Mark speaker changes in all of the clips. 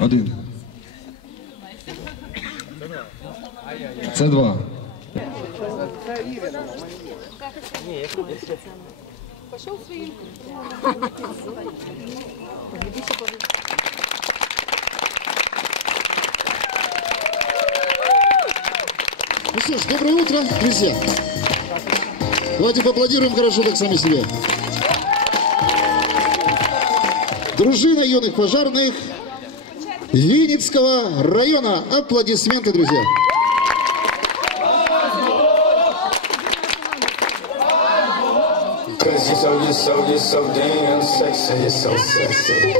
Speaker 1: Один. Це два.
Speaker 2: Ну что ж, доброе утро, друзья. Давайте поаплодируем хорошо так сами себе. Дружина юных пожарных Винницкого района. Аплодисменты, друзья.
Speaker 3: Cause you're so, you're so, you're so damn sexy, you're so sexy.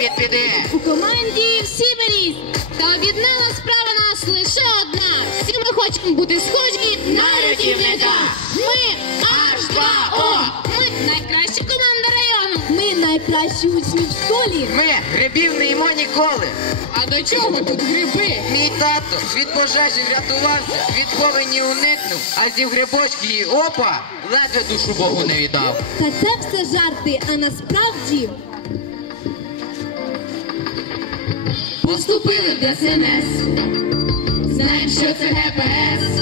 Speaker 4: Рятувати від біди.
Speaker 5: У команді всі ми. Та об'єднала справа нас лише одна. Всі ми хочемо бути схожі на рятівника. Ми H2O. Ми найкраща команда району.
Speaker 6: Ми найкращі учні в школі.
Speaker 4: Ми грибів не їмо ніколи.
Speaker 5: А до чого тут гриби?
Speaker 4: Мій тато від пожежі врятувався, від повені уникнув, а зів грибочки і опа, ледве душу Богу не віддав.
Speaker 6: Та це все жарти, а насправді
Speaker 5: Поступили в ДСНС. Знаємо, що це ГПС.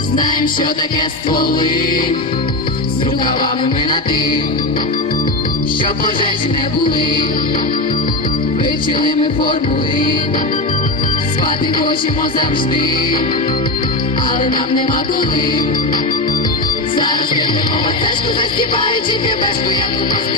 Speaker 5: Знаємо, що таке стволи. З рукавами ми на ти, щоб пожежі не були. Вивчили ми формули. Спати хочемо завжди, але нам нема коли. Зараз йдемо мацешку, застібаючи пібешку, яку пастимо забрали,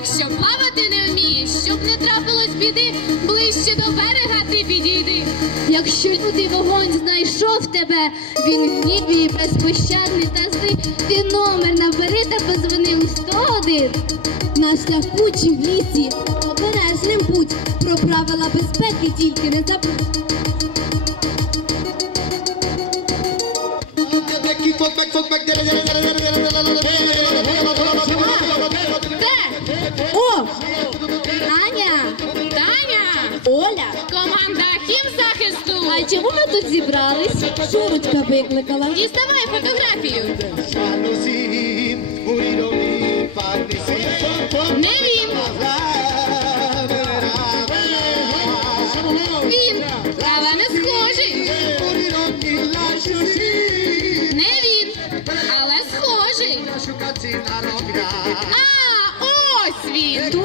Speaker 5: Якщо плавати не вмієш, щоб не трапилось біди, ближче до берега ти підійди.
Speaker 6: Якщо лютий вогонь знайшов тебе, він в небі безпощадний та злий. Ти номер набери та позвони у 101. На шляху чи в лісі обережним будь, про правила безпеки тільки не забудь. Аня,
Speaker 5: Таня,
Speaker 6: Оля.
Speaker 5: Команда Хім захисту.
Speaker 6: А чому ми тут зібрались? Шурочка викликала.
Speaker 5: Діставай фотографію.
Speaker 7: Не він. Він. Але не
Speaker 5: схожий. Не він.
Speaker 6: Але схожий він!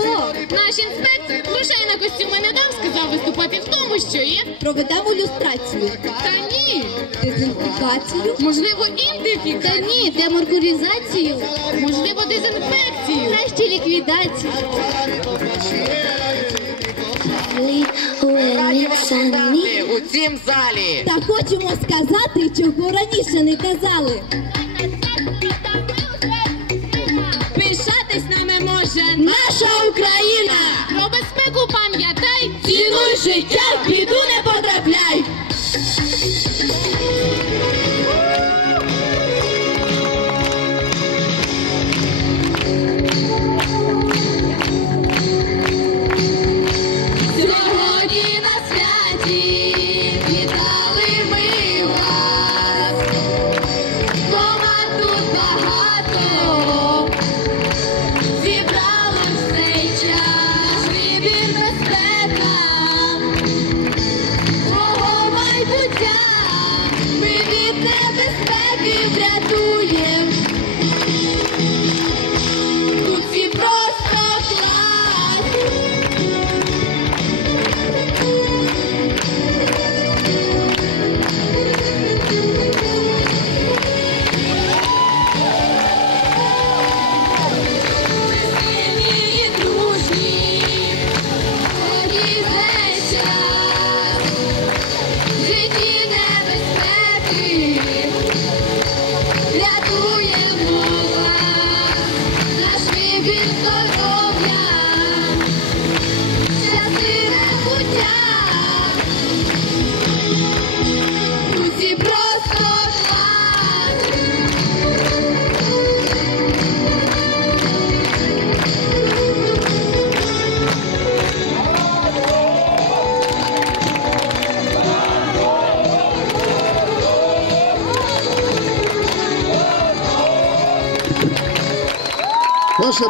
Speaker 5: Наш інспектор грошей на костюми не дав, сказав виступати в тому, що є.
Speaker 6: Проведемо люстрацію.
Speaker 5: Та ні.
Speaker 6: Дезінфікацію.
Speaker 5: Можливо, індифікацію.
Speaker 6: Та ні, деморкуризацію.
Speaker 5: Можливо, дезінфекцію.
Speaker 6: Краще ліквідацію.
Speaker 4: Далі у цім залі.
Speaker 6: Та хочемо сказати, чого раніше не казали. Цінуй життя, в біду не потрапляй!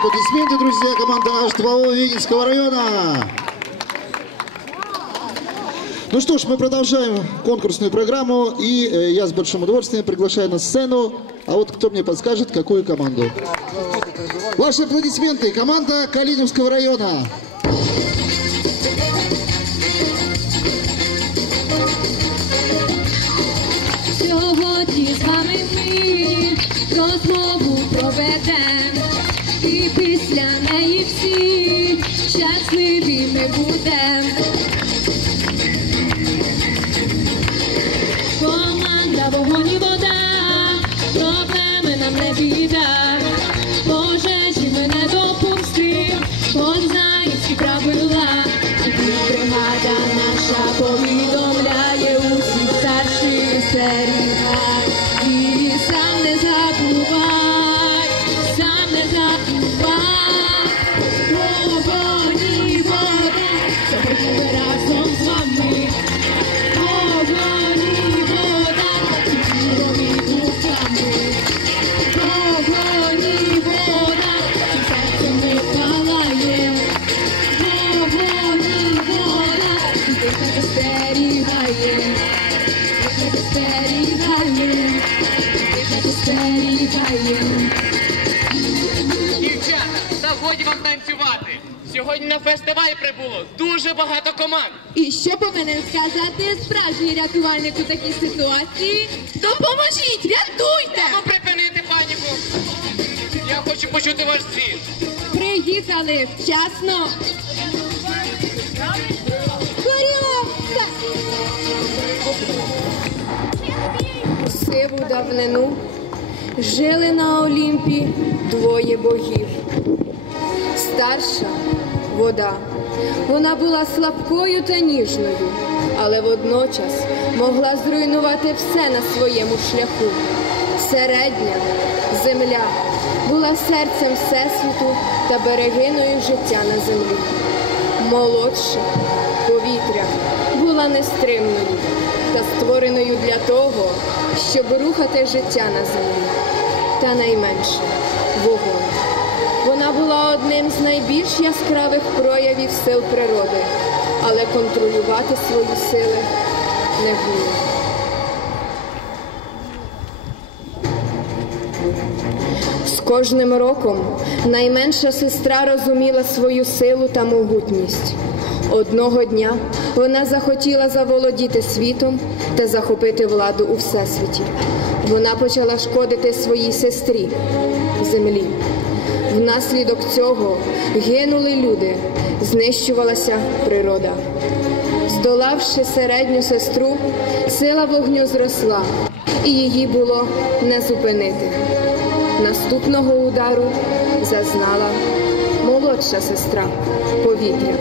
Speaker 2: Аплодисменты, друзья, команда H2O Винницкого района. Ну что ж, мы продолжаем конкурсную программу, и э, я с большим удовольствием приглашаю на сцену, а вот кто мне подскажет, какую команду? Ваши аплодисменты, команда Калиновского района.
Speaker 6: І Повинен сказати справжній рятувальник у такій ситуації? Допоможіть, рятуйте!
Speaker 4: Треба припинити паніку. Я хочу почути ваш звіт.
Speaker 6: Приїхали вчасно.
Speaker 7: Сиву давнину жили на Олімпі двоє богів. Старша вода. Вона була слабкою та ніжною, але водночас могла зруйнувати все на своєму шляху. Середня земля була серцем всесвіту та берегиною життя на землі. Молодша повітря була нестримною та створеною для того, щоб рухати життя на землі. Та найменше вогонь. Одним з найбільш яскравих проявів сил природи, але контролювати свої сили не вміла. З кожним роком найменша сестра розуміла свою силу та могутність. Одного дня вона захотіла заволодіти світом та захопити владу у всесвіті. Вона почала шкодити своїй сестрі землі. Внаслідок цього гинули люди, знищувалася природа. Здолавши середню сестру, сила вогню зросла, і її було не зупинити. Наступного удару зазнала молодша сестра повітря.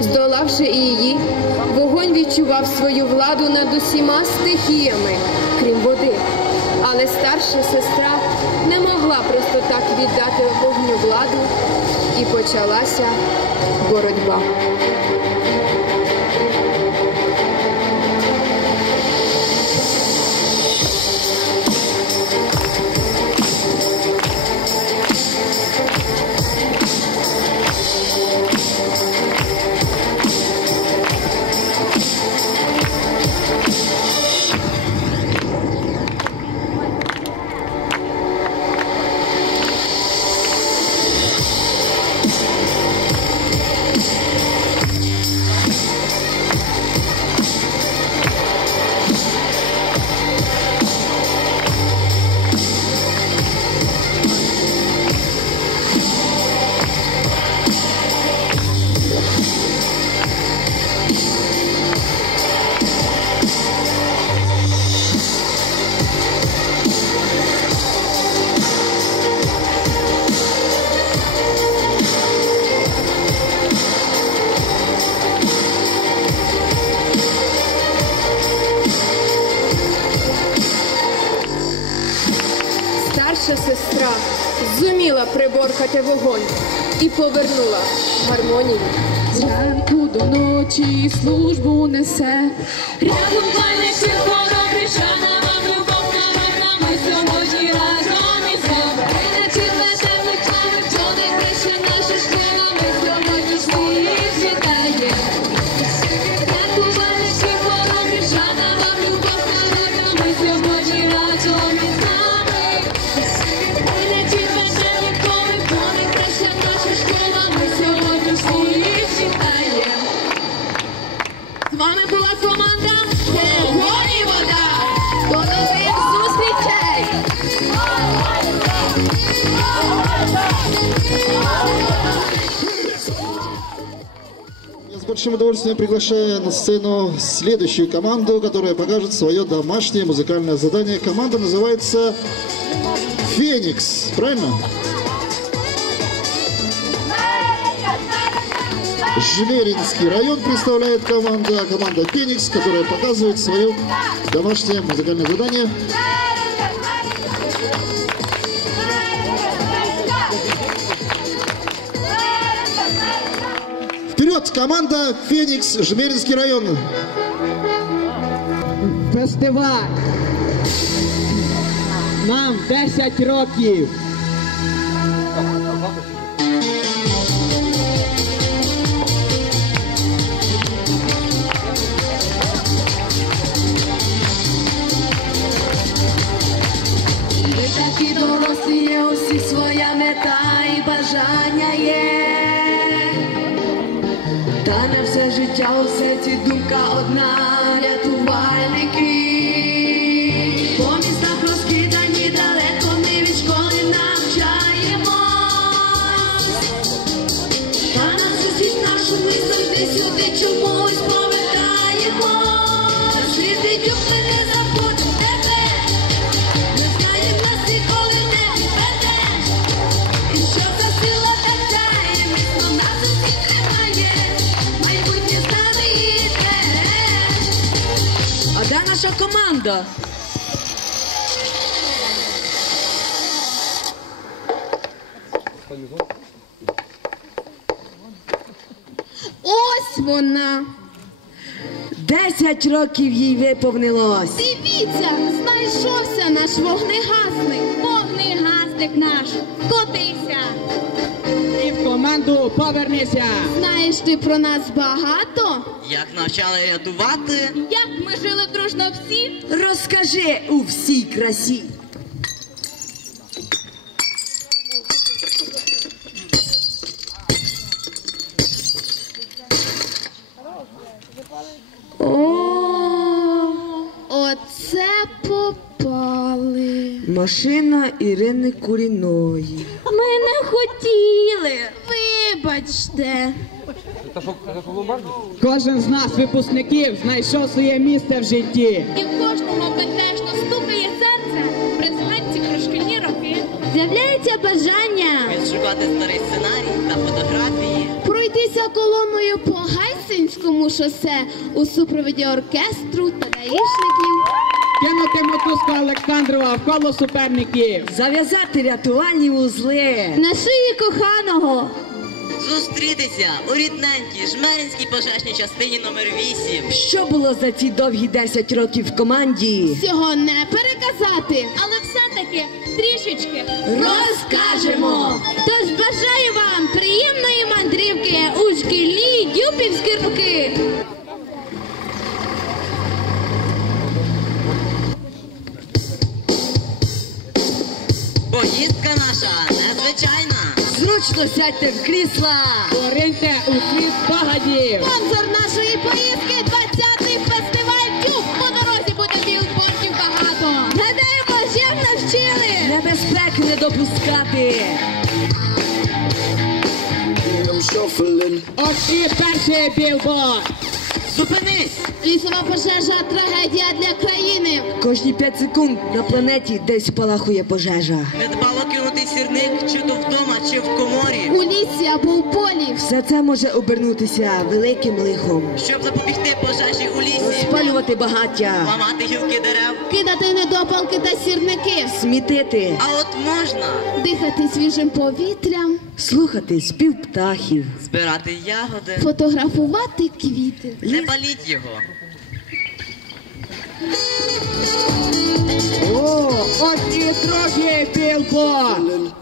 Speaker 7: Здолавши і її, вогонь відчував свою владу над усіма стихіями, крім води. Але старша сестра могла просто так віддати вогню владу, і почалася боротьба. Старша сестра зуміла приборкати вогонь і повернула гармонію.
Speaker 3: Зранку до ночі службу несе.
Speaker 8: рядом хоробрий, шана вам
Speaker 2: большим удовольствием приглашаю на сцену следующую команду, которая покажет свое домашнее музыкальное задание. Команда называется «Феникс». Правильно? Жмеринский район представляет команда, команда «Феникс», которая показывает свое домашнее музыкальное задание. Вперед, команда «Феникс», Жмеринский район.
Speaker 9: Фестиваль. Нам 10 років.
Speaker 8: Такі дорослі, є усі своя мета і бажання є. Все життя думка одна
Speaker 10: команда?
Speaker 3: Ось вона.
Speaker 10: Десять років їй виповнилось.
Speaker 3: Дивіться, знайшовся наш вогнегасник. Вогнегасник наш. Котися
Speaker 9: хату повернися.
Speaker 3: Знаєш ти про нас багато?
Speaker 10: Як навчали рятувати?
Speaker 3: Як ми жили дружно всі?
Speaker 10: Розкажи у всій красі. Оце попали.
Speaker 11: Машина Ірини Куріної.
Speaker 3: Ми не хотіли. Вибачте.
Speaker 8: Кожен з нас, випускників, знайшов своє місце в житті.
Speaker 6: І в кожного безмежно стукає серце при згадці про шкільні роки.
Speaker 3: З'являється бажання
Speaker 11: Відшукати старий сценарій та фотографії.
Speaker 3: пройтися колоною по Гайсинському шосе у супроводі оркестру та даїшників.
Speaker 8: Кинути мотузку Олександрова в коло суперників.
Speaker 11: Зав'язати рятувальні вузли.
Speaker 3: На шиї коханого.
Speaker 10: Зустрітися у рідненькій жмеринській пожежній частині номер 8.
Speaker 11: Що було за ці довгі 10 років в команді?
Speaker 3: Всього не переказати.
Speaker 6: Але все-таки трішечки
Speaker 3: Розкажемо. Тож бажаю вам приємної мандрівки у шкільні дюпівські роки.
Speaker 10: Поїздка наша незвичайна.
Speaker 11: Зручно сядьте в крісла.
Speaker 8: Пориньте у світ спогадів.
Speaker 3: Спонсор нашої поїздки 20-й фестиваль Дюб. По дорозі буде білбордів багато. Гадаємо, чим навчили.
Speaker 11: Небезпек не допускати.
Speaker 8: Ось і перший білборд.
Speaker 10: Зупинись!
Speaker 3: Лісова пожежа трагедія для країни.
Speaker 11: Кожні 5 секунд на планеті десь палахує пожежа.
Speaker 10: Недбало кинутий сірник, чи то вдома, чи в коморі.
Speaker 3: Лісі або у полі.
Speaker 11: Все це може обернутися великим лихом.
Speaker 10: Щоб запобігти пожежі у лісі,
Speaker 11: Спалювати багаття,
Speaker 10: ламати гілки дерев.
Speaker 3: Кидати недопалки та сірники.
Speaker 11: смітити,
Speaker 10: А от можна
Speaker 3: Дихати свіжим повітрям.
Speaker 11: слухати спів птахів.
Speaker 10: збирати ягоди.
Speaker 3: Фотографувати квіти.
Speaker 10: Не паліть його.
Speaker 8: О, ось і другий білборд.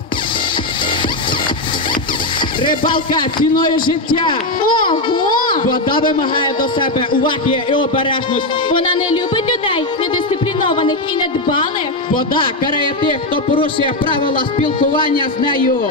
Speaker 8: Рибалка ціною життя.
Speaker 3: Ого!
Speaker 8: Вода вимагає до себе уваги і обережності.
Speaker 6: вона не любить людей недисциплінованих і недбалих.
Speaker 8: Вода карає тих, хто порушує правила спілкування з нею.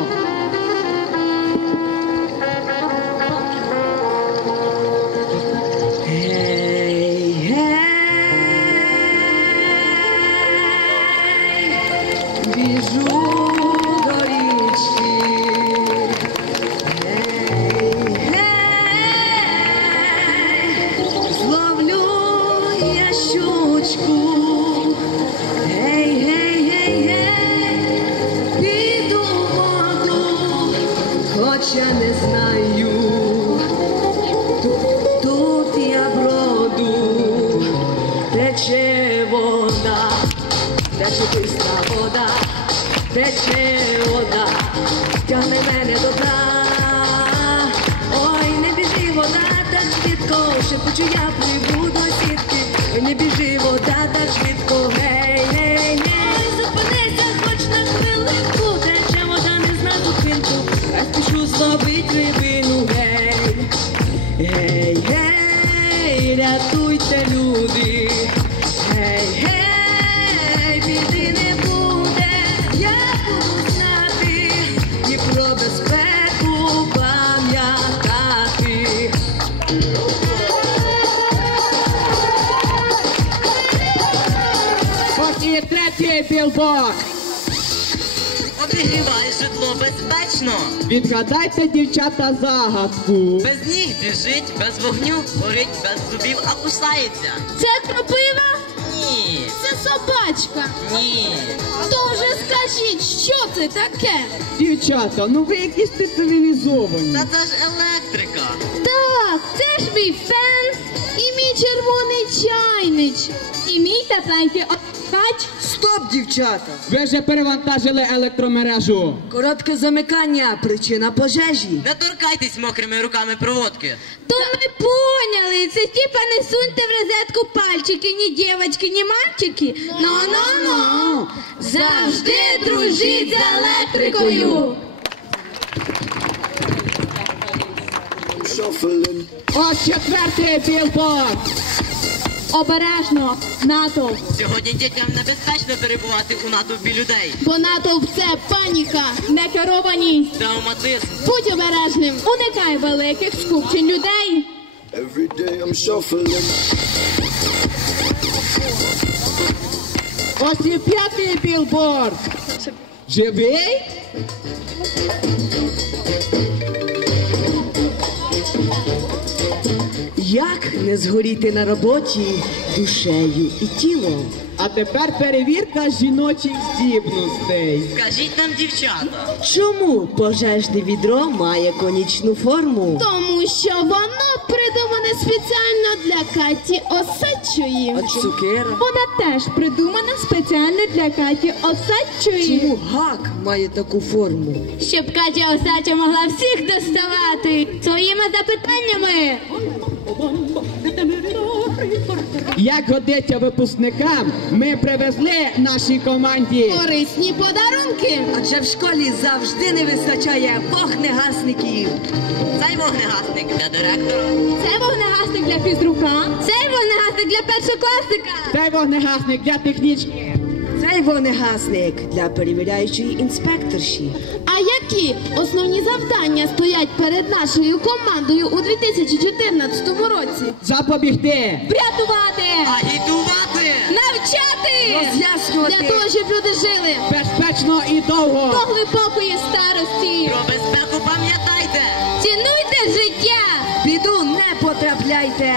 Speaker 10: Безпечно.
Speaker 8: Відгадайте, дівчата, загадку.
Speaker 10: Без ніг біжить, без вогню, горить, без зубів, а кусається.
Speaker 3: Це кропива?
Speaker 10: Ні,
Speaker 3: Це собачка.
Speaker 10: ні.
Speaker 3: То вже скажіть, що це таке?
Speaker 8: Дівчата, ну ви якісь цивілізовані.
Speaker 10: Та це ж електрика.
Speaker 3: Так, це ж мій фен червоний чайнич.
Speaker 6: І мій тепленький откач.
Speaker 11: Стоп, дівчата!
Speaker 8: Ви вже перевантажили електромережу.
Speaker 11: Коротке замикання, причина пожежі.
Speaker 10: Не торкайтесь мокрими руками проводки.
Speaker 3: То ми поняли, це типа не суньте в розетку пальчики, ні дівочки, ні мальчики. Ну-ну-ну. Завжди дружіть з електрикою.
Speaker 8: Ось четвертий білборд.
Speaker 6: Обережно, натовп.
Speaker 10: Сьогодні дітям небезпечно перебувати у натовпі людей.
Speaker 3: Бо натовп це паніка.
Speaker 6: Некерованість.
Speaker 10: Травматизм.
Speaker 3: Будь обережним.
Speaker 6: Уникай великих скупчень людей.
Speaker 9: Ось і п'ятий білборд. Живий?
Speaker 6: Як не згоріти на роботі душею і тілом?
Speaker 9: А тепер перевірка жіночих здібностей.
Speaker 10: Скажіть нам, дівчата,
Speaker 6: Чому пожежне відро має конічну форму?
Speaker 3: Тому що воно придумане спеціально для Каті Осадчої.
Speaker 6: А цукера?
Speaker 3: Вона теж придумана спеціально для Каті Осадчої.
Speaker 6: Чому гак має таку форму?
Speaker 3: Щоб Катя Осадча могла всіх доставати своїми запитаннями.
Speaker 9: Як годиться випускникам, ми привезли нашій команді.
Speaker 3: Корисні подарунки.
Speaker 6: Адже в школі завжди не вистачає вогнегасників.
Speaker 10: цей вогнегасник для директора.
Speaker 3: Це вогнегасник для фізрука. Це вогнегасник для першокласника.
Speaker 9: Цей вогнегасник для технічки.
Speaker 6: Цей вогнегасник для перевіряючої інспекторші.
Speaker 3: А які основні завдання стоять перед нашою командою у 2014 році?
Speaker 9: Запобігти.
Speaker 3: Врятувати!
Speaker 10: Агітувати!
Speaker 3: Навчати!
Speaker 6: Роз'яснювати.
Speaker 3: Для того, щоб люди жили
Speaker 9: Безпечно і довго.
Speaker 3: до глибокої старості.
Speaker 10: Про безпеку пам'ятайте!
Speaker 3: Цінуйте життя!
Speaker 6: Біду не потрапляйте!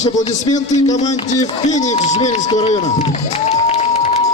Speaker 2: Ваши аплодисменты команде «Феникс» Жмеринского района.